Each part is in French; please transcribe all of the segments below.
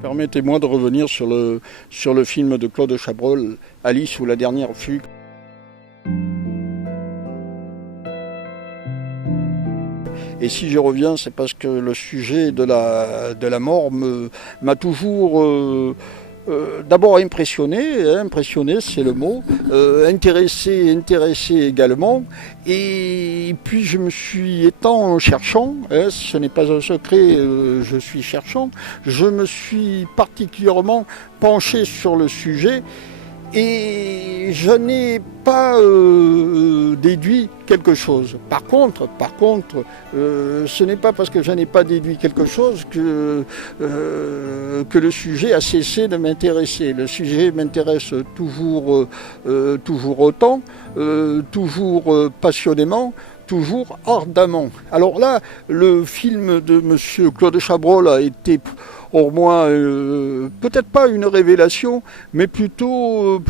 Permettez-moi de revenir sur le film de Claude Chabrol, Alice ou la dernière fugue. Et si je reviens, c'est parce que le sujet de la mort m'a toujours d'abord impressionné c'est le mot, intéressé également. Et puis je me suis, étant cherchant, ce n'est pas un secret, je suis cherchant, je me suis particulièrement penché sur le sujet. Et je n'ai pas déduit quelque chose. Par contre, ce n'est pas parce que je n'ai pas déduit quelque chose que le sujet a cessé de m'intéresser. Le sujet m'intéresse toujours autant, toujours passionnément, toujours ardemment. Alors là, le film de M. Claude Chabrol a été pour moi, peut-être pas une révélation, mais plutôt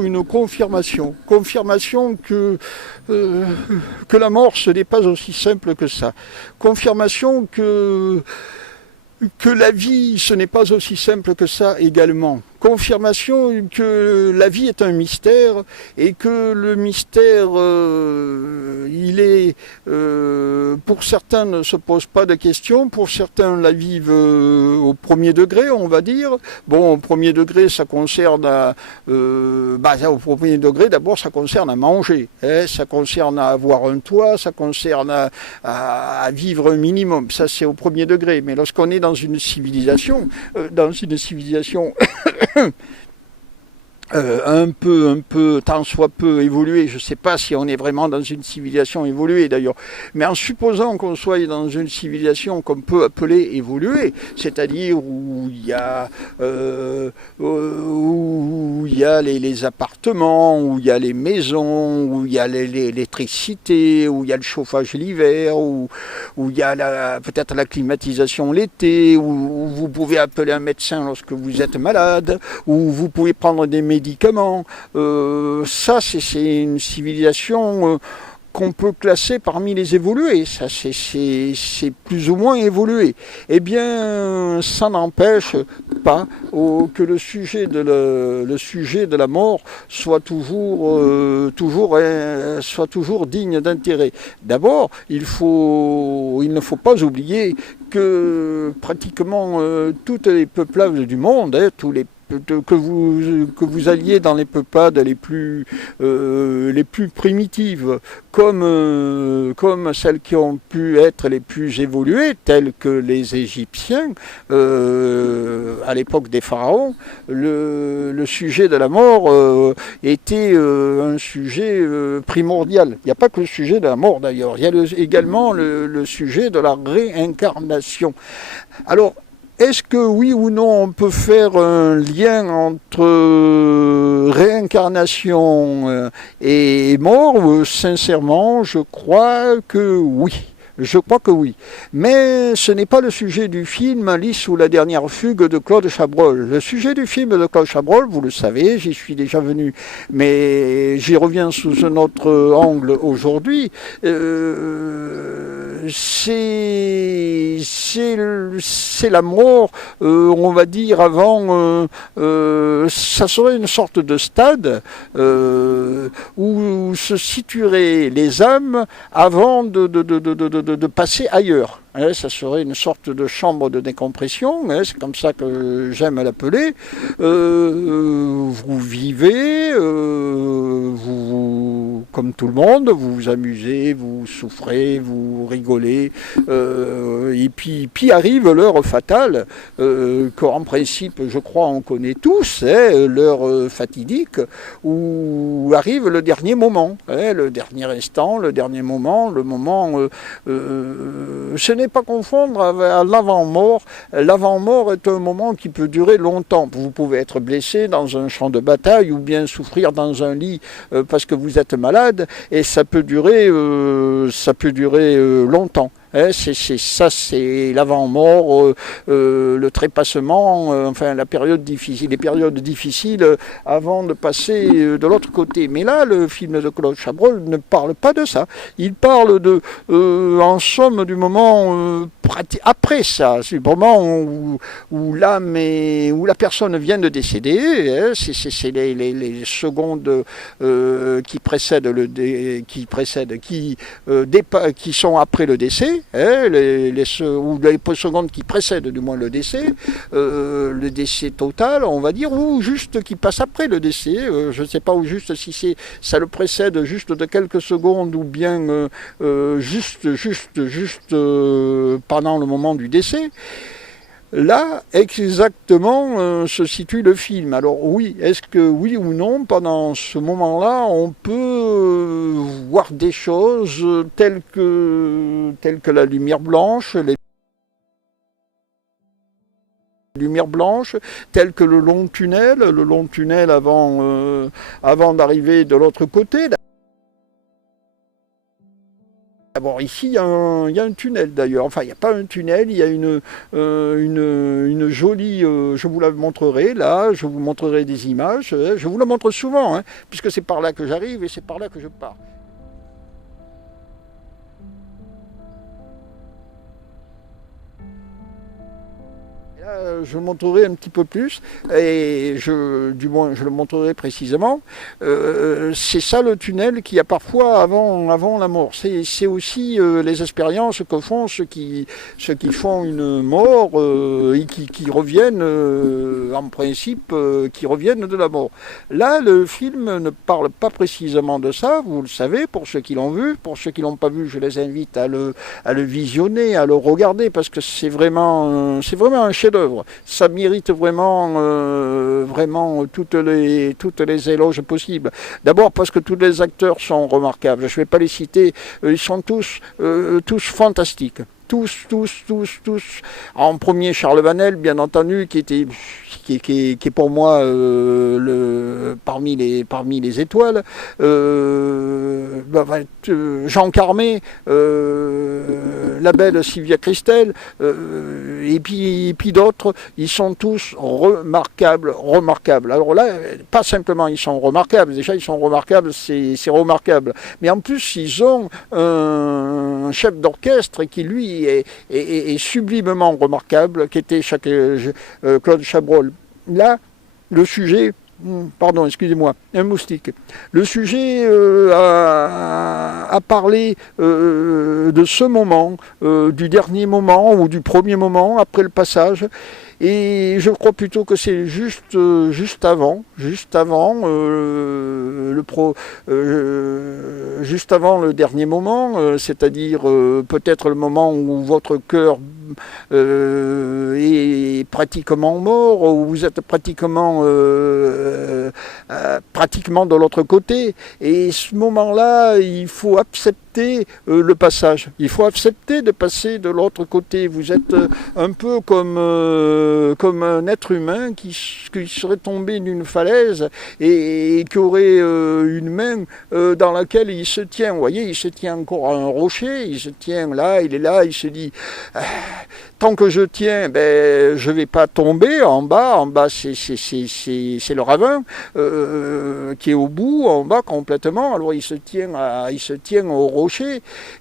une confirmation. Confirmation que la mort, ce n'est pas aussi simple que ça. Confirmation que la vie, ce n'est pas aussi simple que ça également. Confirmation que la vie est un mystère et que le mystère, il est, pour certains ne se pose pas de questions, pour certains la vivent au premier degré, on va dire. Bon, au premier degré, ça concerne au premier degré, d'abord, ça concerne à manger, ça concerne à avoir un toit, ça concerne à vivre un minimum. Ça, c'est au premier degré. Mais lorsqu'on est dans une civilisation un peu, tant soit peu évolué, je ne sais pas si on est vraiment dans une civilisation évoluée d'ailleurs, mais en supposant qu'on soit dans une civilisation qu'on peut appeler évoluée, c'est-à-dire où il y a les appartements, où il y a les maisons, où il y a l'électricité, où il y a le chauffage l'hiver, où il y a peut-être la climatisation l'été, où vous pouvez appeler un médecin lorsque vous êtes malade, où vous pouvez prendre des médicaments, ça c'est une civilisation qu'on peut classer parmi les évoluées, ça c'est plus ou moins évolué. Eh bien, ça n'empêche pas que le sujet de la mort soit toujours digne d'intérêt. D'abord, il ne faut pas oublier que pratiquement toutes les peuplades du monde, que vous alliez dans les peuplades les plus primitives, comme celles qui ont pu être les plus évoluées, telles que les Égyptiens, à l'époque des pharaons, le sujet de la mort était un sujet primordial. Il n'y a pas que le sujet de la mort d'ailleurs, il y a également le sujet de la réincarnation. Alors, est-ce que oui ou non on peut faire un lien entre réincarnation et mort? Sincèrement, je crois que oui. Je crois que oui. Mais ce n'est pas le sujet du film Alice ou la dernière fugue de Claude Chabrol. Le sujet du film de Claude Chabrol, vous le savez, j'y suis déjà venu, mais j'y reviens sous un autre angle aujourd'hui. C'est la mort, on va dire, avant, ça serait une sorte de stade où se situeraient les âmes avant de passer ailleurs. Ça serait une sorte de chambre de décompression, c'est comme ça que j'aime l'appeler. Vous vivez, comme tout le monde, vous vous amusez, vous souffrez, vous rigolez, et puis arrive l'heure fatale, qu'en principe, je crois, on connaît tous, l'heure fatidique, où arrive le dernier moment, le dernier instant, le dernier moment, le moment... ce n'est pas confondre avec l'avant-mort. L'avant-mort est un moment qui peut durer longtemps. Vous pouvez être blessé dans un champ de bataille ou bien souffrir dans un lit parce que vous êtes malade, et ça peut durer longtemps. Hein, ça, c'est l'avant-mort, le trépassement, enfin la période difficile, les périodes difficiles avant de passer de l'autre côté. Mais là, le film de Claude Chabrol ne parle pas de ça. Il parle en somme, du moment après ça, c'est le moment où l'âme où la personne vient de décéder. Hein, c'est les secondes qui sont après le décès, hein, ou les secondes qui précèdent du moins le décès total, on va dire, ou juste qui passe après le décès. Je ne sais pas, ou juste si ça le précède juste de quelques secondes, ou bien juste pendant le moment du décès. Là, exactement, se situe le film. Alors oui, est-ce que oui ou non, pendant ce moment-là, on peut voir des choses telles que la lumière blanche, les lumières blanches, telles que le long tunnel avant d'arriver de l'autre côté. D'abord, ici, il y a un tunnel d'ailleurs. Enfin, il n'y a pas un tunnel, il y a une jolie... je vous la montrerai là, je vous montrerai des images. Je vous la montre souvent, hein, puisque c'est par là que j'arrive et c'est par là que je pars. Je le montrerai un petit peu plus, et du moins je le montrerai précisément. C'est ça le tunnel qu'il y a parfois avant la mort. C'est aussi les expériences que font ceux qui font une mort et qui reviennent, en principe, qui reviennent de la mort. Là, le film ne parle pas précisément de ça, vous le savez, pour ceux qui l'ont vu. Pour ceux qui l'ont pas vu, je les invite à le visionner, à le regarder, parce que c'est vraiment un chef-d'œuvre. Ça mérite vraiment toutes les éloges possibles. D'abord parce que tous les acteurs sont remarquables. Je ne vais pas les citer, ils sont tous fantastiques. Tous. En premier, Charles Vanel, bien entendu, qui est pour moi parmi les étoiles. Jean Carmé, la belle Sylvia Christel, et puis d'autres, ils sont tous remarquables. Alors là, pas simplement ils sont remarquables, déjà ils sont remarquables, c'est remarquable. Mais en plus, ils ont un chef d'orchestre qui lui est sublimement remarquable, qui était Claude Chabrol. Là, le sujet, pardon, excusez-moi, un moustique. Le sujet a parlé de ce moment, du dernier moment ou du premier moment après le passage. Et je crois plutôt que c'est juste avant juste avant le dernier moment, c'est-à-dire peut-être le moment où votre cœur est pratiquement mort, où vous êtes pratiquement de l'autre côté. Et ce moment-là, il faut accepter le passage. Il faut accepter de passer de l'autre côté. Vous êtes un peu comme un être humain qui serait tombé d'une falaise et qui aurait une main dans laquelle il se tient. Vous voyez, il se tient encore à un rocher, il se tient là, il est là, il se dit tant que je tiens, je ne vais pas tomber en bas. En bas, c'est le ravin qui est au bout, en bas complètement. Alors il se tient au rocher.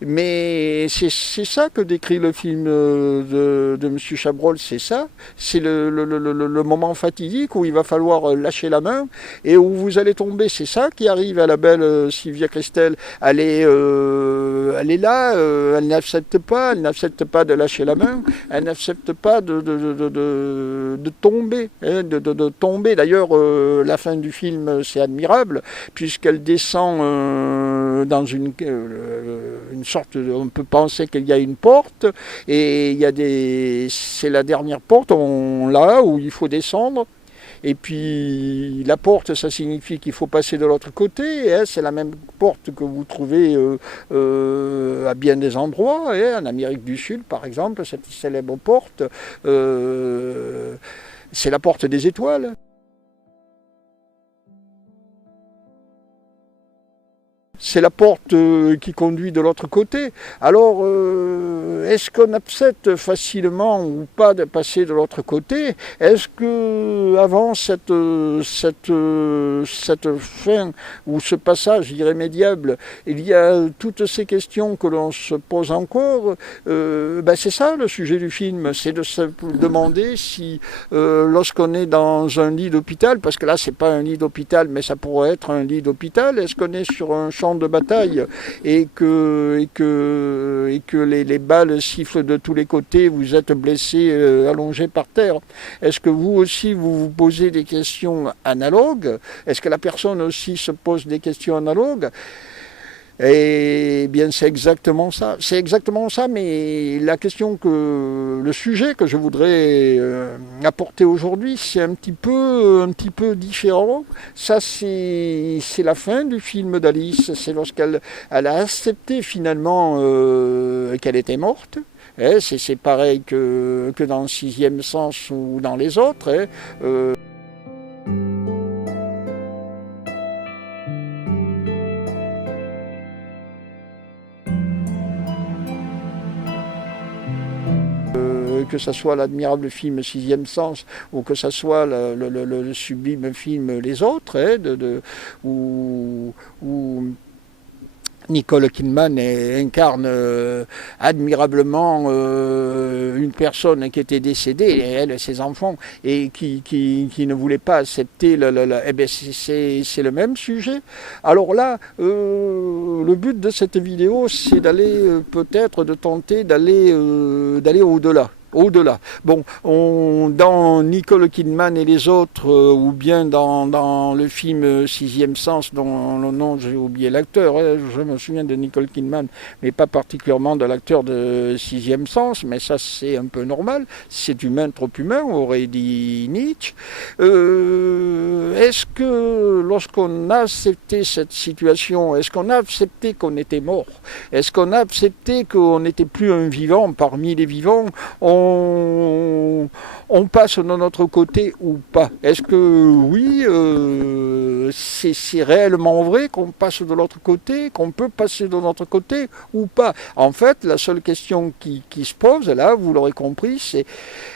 Mais c'est ça que décrit le film de M. Chabrol, c'est ça. C'est le moment fatidique où il va falloir lâcher la main et où vous allez tomber. C'est ça qui arrive à la belle Sylvia Christel. Elle est là, elle n'accepte pas de lâcher la main. Elle n'accepte pas de tomber. Hein, de tomber. D'ailleurs, la fin du film, c'est admirable, puisqu'elle descend dans une sorte... On peut penser qu'il y a une porte, et c'est la dernière porte, là où il faut descendre. Et puis la porte, ça signifie qu'il faut passer de l'autre côté. Hein, c'est la même porte que vous trouvez à bien des endroits. Hein, en Amérique du Sud, par exemple, cette célèbre porte, c'est la porte des étoiles. C'est la porte qui conduit de l'autre côté. Alors, est-ce qu'on accepte facilement ou pas de passer de l'autre côté? Est-ce que avant cette fin ou ce passage irrémédiable, il y a toutes ces questions que l'on se pose encore? C'est ça le sujet du film, c'est de se demander si lorsqu'on est dans un lit d'hôpital, parce que là c'est pas un lit d'hôpital, mais ça pourrait être un lit d'hôpital, est-ce qu'on est sur un champ de bataille et que les balles sifflent de tous les côtés, vous êtes blessé, allongé par terre? Est-ce que vous aussi vous vous posez des questions analogues? Est-ce que la personne aussi se pose des questions analogues? Eh bien, c'est exactement ça. C'est exactement ça, mais le sujet que je voudrais apporter aujourd'hui, c'est un petit peu différent. Ça, c'est la fin du film d'Alice. C'est lorsqu'elle a accepté finalement qu'elle était morte. C'est pareil que dans le sixième sens ou dans les autres. Que ce soit l'admirable film Sixième Sens ou que ce soit le sublime film Les Autres, où Nicole Kidman incarne admirablement une personne qui était décédée, elle et ses enfants, et qui ne voulait pas accepter c'est le même sujet. Alors là, le but de cette vidéo, c'est d'aller peut-être de tenter d'aller au-delà. Au-delà. Bon, dans Nicole Kidman et les autres, ou bien dans le film Sixième Sens, dont le nom j'ai oublié l'acteur, je me souviens de Nicole Kidman, mais pas particulièrement de l'acteur de Sixième Sens, mais ça c'est un peu normal, c'est humain trop humain, aurait dit Nietzsche. Est-ce que lorsqu'on a accepté cette situation, est-ce qu'on a accepté qu'on était mort? Est-ce qu'on a accepté qu'on n'était plus un vivant parmi les vivants? On passe de notre côté ou pas? Est-ce que oui, c'est réellement vrai qu'on passe de l'autre côté, qu'on peut passer de notre côté ou pas? En fait, la seule question qui se pose, là, vous l'aurez compris, c'est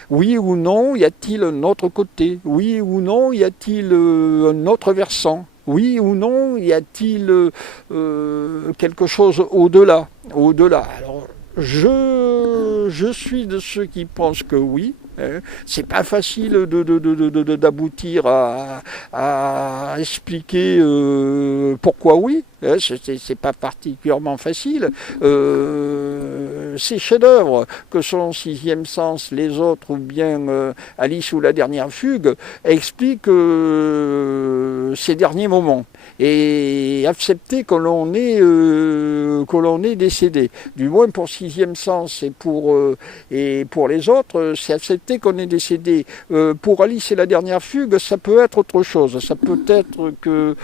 oui ou non, y a-t-il un autre côté? Oui ou non, y a-t-il un autre versant? Oui ou non, y a-t-il quelque chose au-delà? Au-delà. Alors, je suis de ceux qui pensent que oui. C'est pas facile d'aboutir à expliquer pourquoi oui. C'est pas particulièrement facile. Ces chefs-d'œuvre que sont Sixième Sens, les autres ou bien Alice ou la dernière fugue expliquent ces derniers moments et accepter que l'on est décédé. Du moins pour Sixième Sens et pour les autres, c'est accepter qu'on est décédé. Pour Alice et la dernière fugue, ça peut être autre chose. Ça peut être que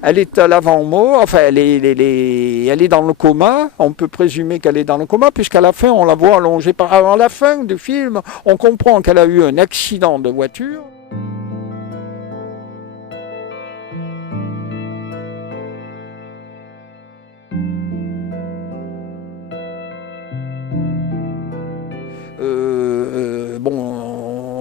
elle est à l'avant-mort, enfin elle est dans le coma, on peut présumer qu'elle est dans le coma, puisqu'à la fin on la voit allongée à la fin du film, on comprend qu'elle a eu un accident de voiture.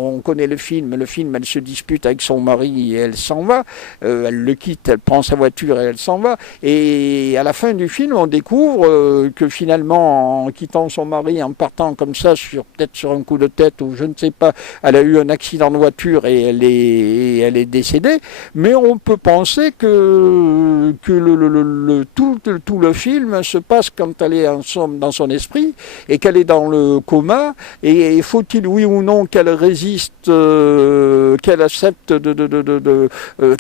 On connaît le film, elle se dispute avec son mari et elle s'en va, elle le quitte, elle prend sa voiture et elle s'en va, et à la fin du film on découvre que finalement en quittant son mari, en partant comme ça, peut-être sur un coup de tête ou je ne sais pas, elle a eu un accident de voiture et elle est décédée, mais on peut penser que tout le film se passe quand elle est dans son esprit et qu'elle est dans le coma, et faut-il oui ou non qu'elle résiste, qu'elle accepte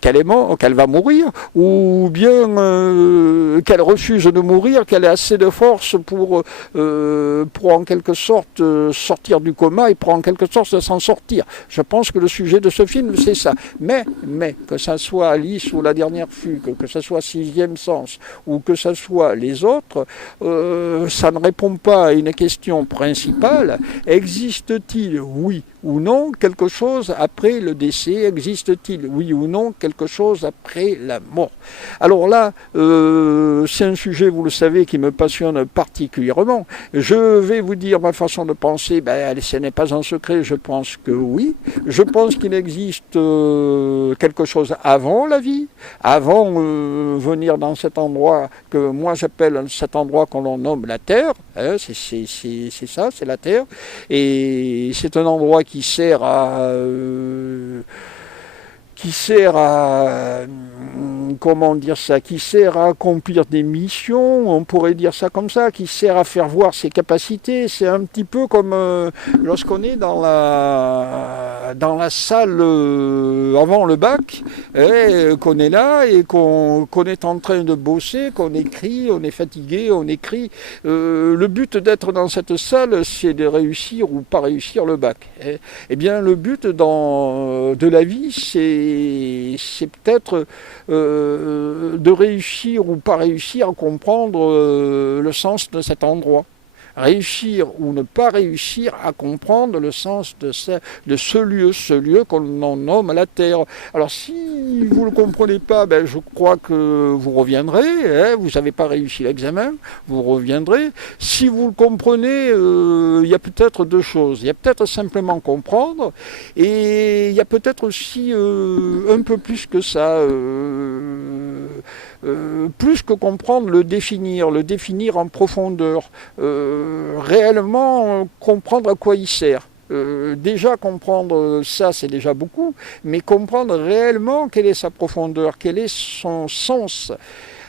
qu'elle est morte, qu'elle va mourir, ou bien qu'elle refuse de mourir, qu'elle ait assez de force pour en quelque sorte sortir du coma et pour en quelque sorte s'en sortir. Je pense que le sujet de ce film c'est ça. Mais que ça soit Alice ou la dernière fugue, que ça soit Sixième Sens ou que ça soit les autres, ça ne répond pas à une question principale. Existe-t-il, oui ou non quelque chose après le décès? Existe-t-il, oui ou non, quelque chose après la mort? Alors là, c'est un sujet, vous le savez, qui me passionne particulièrement. Je vais vous dire ma façon de penser, ce n'est pas un secret, je pense que oui. Je pense qu'il existe quelque chose avant la vie, avant venir dans cet endroit que moi j'appelle cet endroit qu'on nomme la Terre, hein, c'est ça, c'est la Terre, et c'est un endroit qui sert à comment dire ça, qui sert à accomplir des missions, on pourrait dire ça comme ça, qui sert à faire voir ses capacités. C'est un petit peu comme lorsqu'on est dans la salle avant le bac, qu'on est là et qu'on est en train de bosser, qu'on écrit, on est fatigué, on écrit. Le but d'être dans cette salle, c'est de réussir ou pas réussir le bac. Eh bien, le but de la vie, c'est peut-être de réussir ou pas réussir à comprendre le sens de cet endroit. Réussir ou ne pas réussir à comprendre le sens de ce lieu qu'on nomme la Terre. Alors si vous ne le comprenez pas, je crois que vous reviendrez, hein, vous n'avez pas réussi l'examen, vous reviendrez. Si vous le comprenez, il y a peut-être deux choses. Il y a peut-être simplement comprendre, et il y a peut-être aussi un peu plus que ça. Plus que comprendre, le définir en profondeur, réellement comprendre à quoi il sert. Déjà comprendre ça, c'est déjà beaucoup, mais comprendre réellement quelle est sa profondeur, quel est son sens.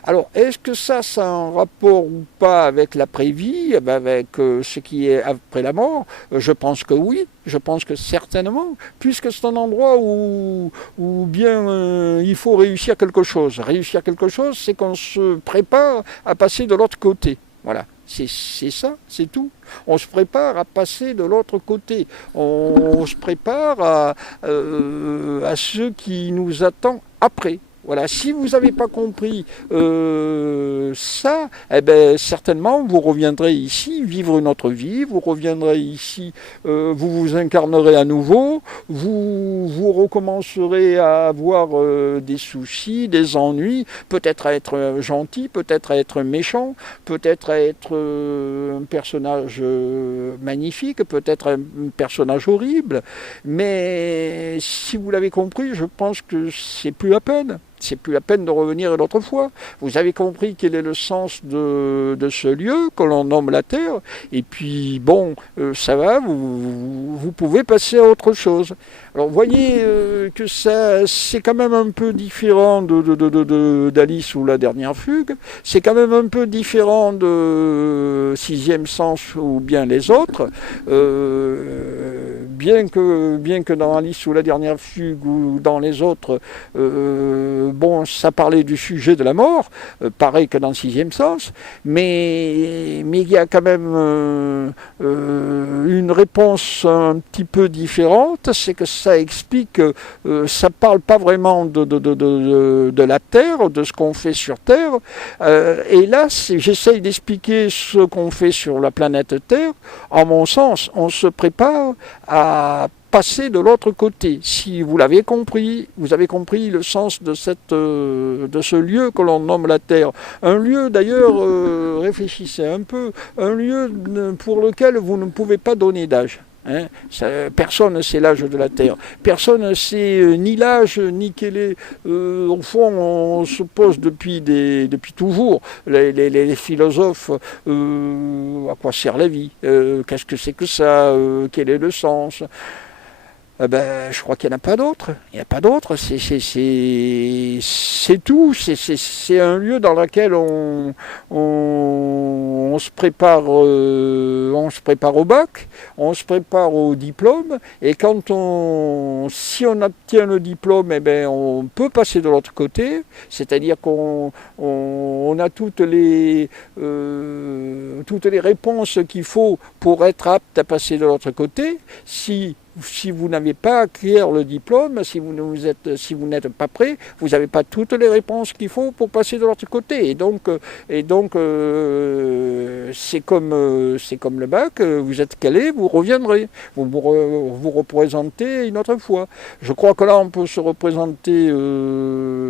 Alors, est-ce que ça a un rapport ou pas avec l'après-vie, avec ce qui est après la mort? Je pense que oui, je pense que certainement, puisque c'est un endroit où bien il faut réussir quelque chose. Réussir quelque chose, c'est qu'on se prépare à passer de l'autre côté. Voilà, c'est ça, c'est tout. On se prépare à passer de l'autre côté. On se prépare à ce qui nous attend après. Voilà, si vous n'avez pas compris ça, certainement vous reviendrez ici vivre une autre vie, vous reviendrez ici, vous vous incarnerez à nouveau, vous recommencerez à avoir des soucis, des ennuis, peut-être à être gentil, peut-être à être méchant, peut-être à être un personnage magnifique, peut-être un personnage horrible, mais si vous l'avez compris, je pense que c'est plus la peine. C'est plus la peine de revenir une autre fois. Vous avez compris quel est le sens de ce lieu que l'on nomme la Terre. Et puis, bon, ça va, vous pouvez passer à autre chose. Alors, voyez que ça, c'est quand même un peu différent d'Alice ou la dernière fugue. C'est quand même un peu différent de Sixième Sens ou bien les autres. Bien que dans Alice ou la dernière fugue ou dans les autres, ça parlait du sujet de la mort, pareil que dans le Sixième Sens, mais il y a quand même une réponse un petit peu différente, c'est que ça explique, ça parle pas vraiment de la Terre, de ce qu'on fait sur Terre, et là j'essaye d'expliquer ce qu'on fait sur la planète Terre. En mon sens, on se prépare à passer de l'autre côté. Si vous l'avez compris, vous avez compris le sens de ce lieu que l'on nomme la Terre. Un lieu d'ailleurs, réfléchissez un peu, un lieu pour lequel vous ne pouvez pas donner d'âge. Hein, personne ne sait l'âge de la Terre. Personne ne sait ni l'âge, ni quel est... au fond, on se pose depuis toujours, les philosophes, à quoi sert la vie, qu'est-ce que c'est que ça, quel est le sens? Je crois qu'il n'y en a pas d'autre. Il n'y a pas d'autre. C'est tout. C'est un lieu dans lequel on se prépare, on se prépare au bac, on se prépare au diplôme. Et si on obtient le diplôme, on peut passer de l'autre côté. C'est-à-dire qu'on a toutes les réponses qu'il faut pour être apte à passer de l'autre côté. Si si vous n'avez pas à acquérir le diplôme, si vous n'êtes pas prêt, vous n'avez pas toutes les réponses qu'il faut pour passer de l'autre côté. C'est comme le bac, vous êtes calé, vous reviendrez, vous représentez une autre fois. Je crois que là, on peut se représenter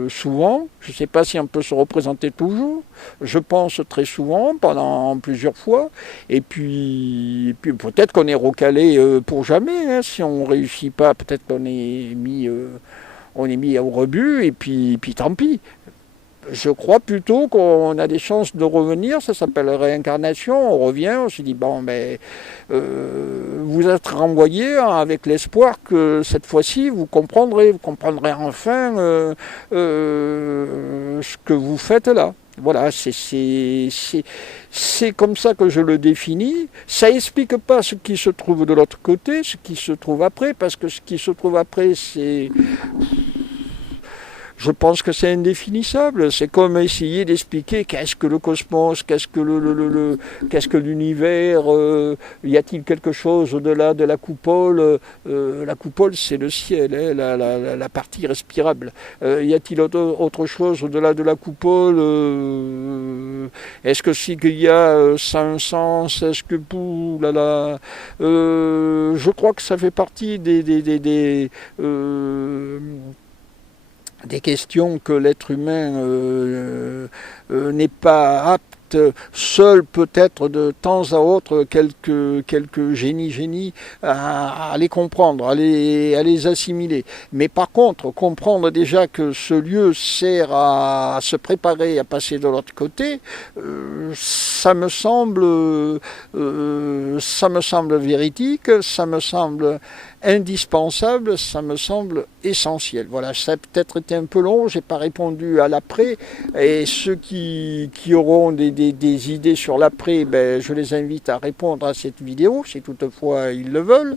souvent. Je ne sais pas si on peut se représenter toujours. Je pense très souvent, pendant plusieurs fois. Et puis peut-être qu'on est recalé pour jamais. Hein. Si on ne réussit pas, peut-être qu'on est mis au rebut. Et puis tant pis. Je crois plutôt qu'on a des chances de revenir, ça s'appelle réincarnation, on revient, on se dit, bon, vous êtes renvoyé avec l'espoir que cette fois-ci, vous comprendrez enfin ce que vous faites là. Voilà, c'est comme ça que je le définis. Ça n'explique pas ce qui se trouve de l'autre côté, ce qui se trouve après, parce que ce qui se trouve après, je pense que c'est indéfinissable. C'est comme essayer d'expliquer qu'est-ce que le cosmos, qu'est-ce que l'univers, y a-t-il quelque chose au-delà de la coupole. La coupole, c'est le ciel, hein, la partie respirable. Y a-t-il autre chose au-delà de la coupole. Est-ce que c'est qu'il y a ça a un sens? Est-ce que je crois que ça fait partie des questions que l'être humain n'est pas apte seul, peut-être de temps à autre, quelques génies à les comprendre, à les assimiler. Mais par contre, comprendre déjà que ce lieu sert à se préparer à passer de l'autre côté, ça me semble véridique, ça me semble indispensable, ça me semble essentiel. Voilà, ça a peut-être été un peu long, j'ai pas répondu à l'après, et ceux qui auront des idées sur l'après, je les invite à répondre à cette vidéo, si toutefois ils le veulent.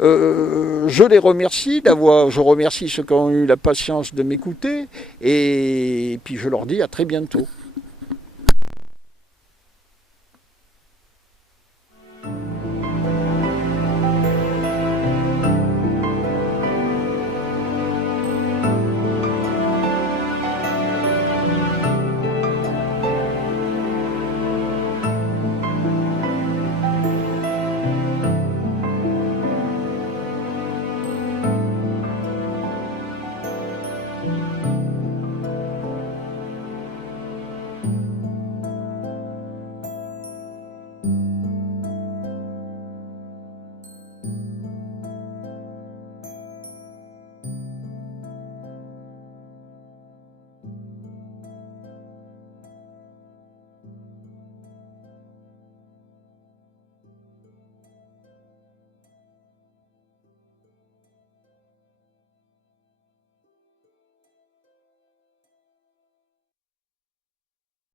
Je les remercie je remercie ceux qui ont eu la patience de m'écouter, et puis je leur dis à très bientôt.